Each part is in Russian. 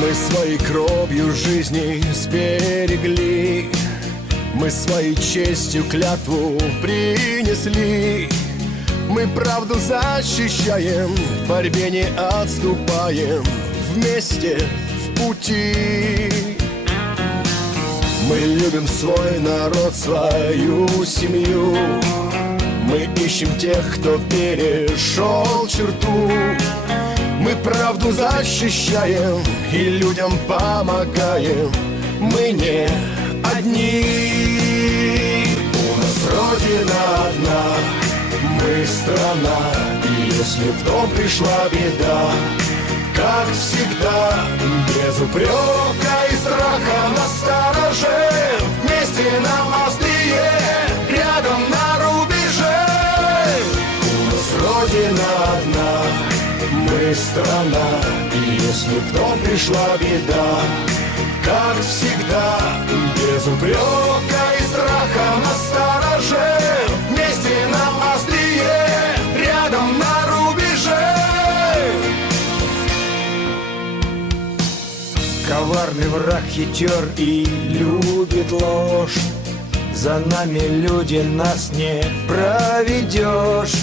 Мы своей кровью жизни сберегли, мы своей честью клятву принесли. Мы правду защищаем, в борьбе не отступаем, вместе в пути. Мы любим свой народ, свою семью. Мы ищем тех, кто перешел черту. Мы правду защищаем и людям помогаем. Мы не одни. У нас Родина одна, мы страна. И если в дом пришла беда, как всегда, без упрека и страха настороже, вместе нам острие, рядом на рубеже. У нас Родина одна, мы страна. И если в дом пришла беда, как всегда, без упрека и страха настороже, вместе нам острие, рядом на рубеже. Коварный враг хитер и любит ложь. За нами, люди, нас не проведешь.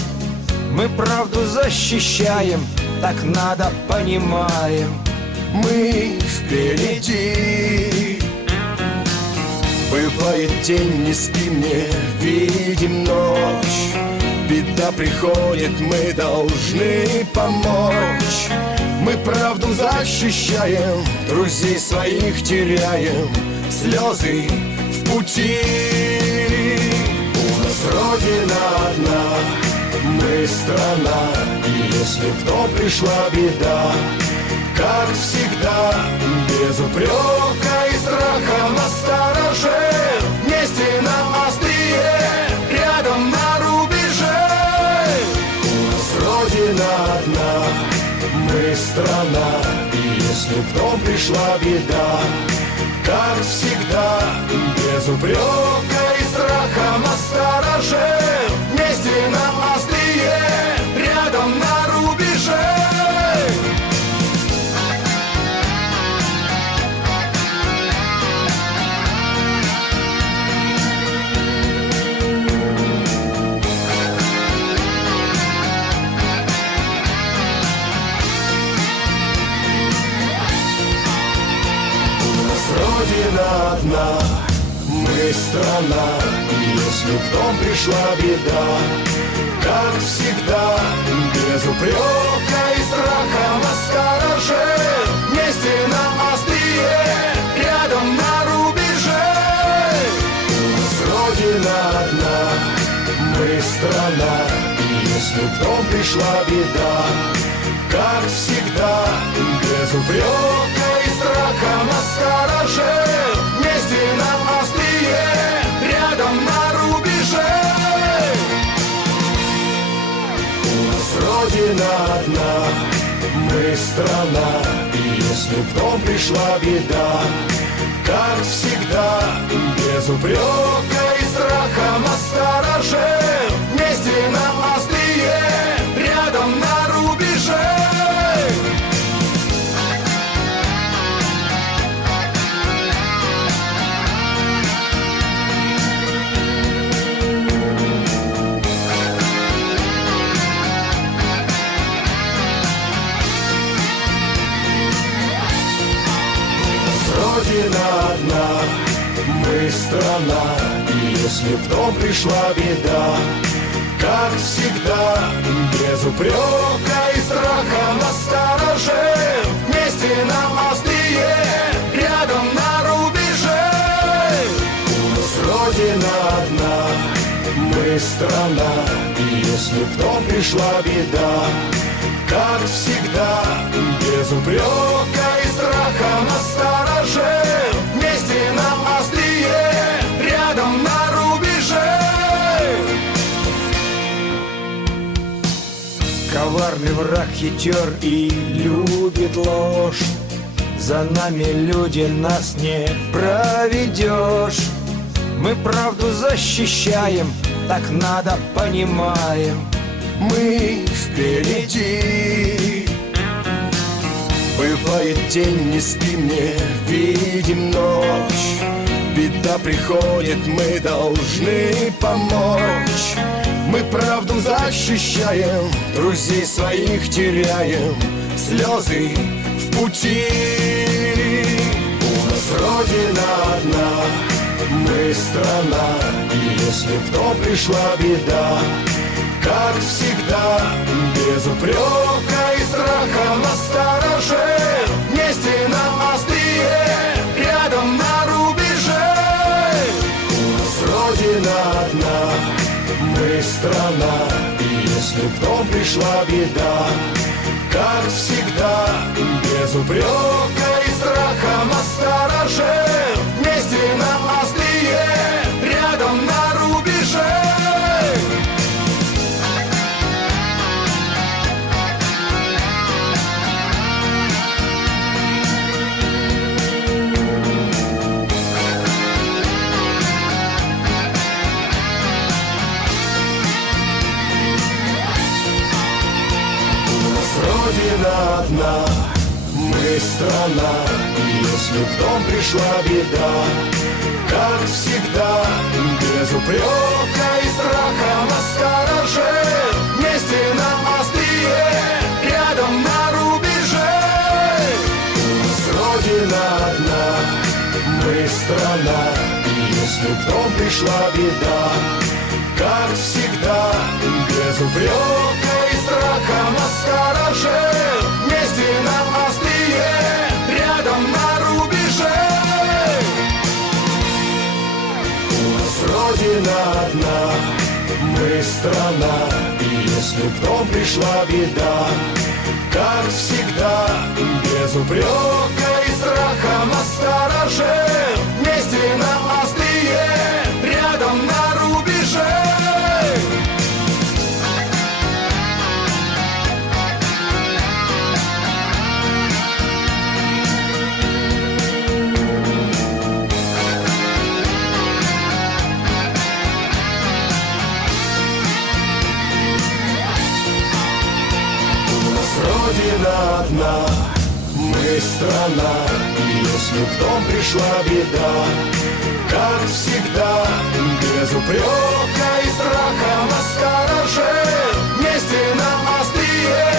Мы правду защищаем, так надо, понимаем. Мы впереди. Бывает день, не спим, не видим ночь. Беда приходит, мы должны помочь. Мы правду защищаем, друзей своих теряем, слезы в пути. У нас Родина одна, мы страна. И если в дом пришла беда, как всегда, без упрека и страха настороже, вместе нам острие, рядом на рубеже. У нас Родина одна, мы страна. И если в дом пришла беда, как всегда, без упрека и страха настороже, вместе нам острие, рядом на рубеже. Родина одна, мы страна. И если в дом пришла беда, как всегда, без упрека и страха настороже, вместе нам острие, рядом на рубеже. У нас Родина одна, мы страна. И если в дом пришла беда, как всегда, без упрека и страха настороже, вместе нам острие, рядом на рубеже. У нас Родина одна, мы страна. И если в дом пришла беда, как всегда, без упрека и страха настороже, вместе нам острие, рядом на рубеже. Родина одна, мы страна. И если в дом пришла беда, как всегда, без упрека и страха настороже, вместе нам острие, рядом на рубеже. У нас Родина одна, мы страна. И если в дом пришла беда, как всегда, без упрека и страха настороже, вместе нам острие, рядом на рубеже. Коварный враг хитер и любит ложь. За нами, люди, нас не проведешь. Мы правду защищаем, так надо, понимаем. Мы впереди. Бывает день, не спим, не видим ночь. Беда приходит, мы должны помочь. Мы правду защищаем, друзей своих теряем, слезы в пути. У нас Родина одна, мы страна, и если в дом пришла беда, как всегда, без упрека и страха на стороже, вместе на острие, рядом на рубеже. У нас Родина одна, мы страна, и если в дом пришла беда, как всегда, без упрека и страха на стороже, вместе на острие, рядом на рубеже. Родина одна, мы страна, и если в дом пришла беда, как всегда, без упрека и страха на стороже, вместе на острие, рядом на рубеже. У нас Родина одна, мы страна, и если в дом пришла беда, как всегда, без упрека и страха на стороже, вместе на острие, рядом на рубеже. У нас Родина одна, мы страна, и если в дом пришла беда, как всегда, без упрека и страха на стороже, вместе на острие, рядом на рубеже. Родина одна, мы страна, и если в дом пришла беда, как всегда, без упрека и страха на стороже, вместе на острие,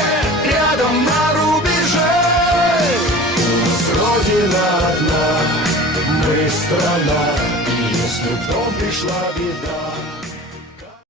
рядом на рубеже. У нас Родина одна, мы страна, и если в дом пришла беда,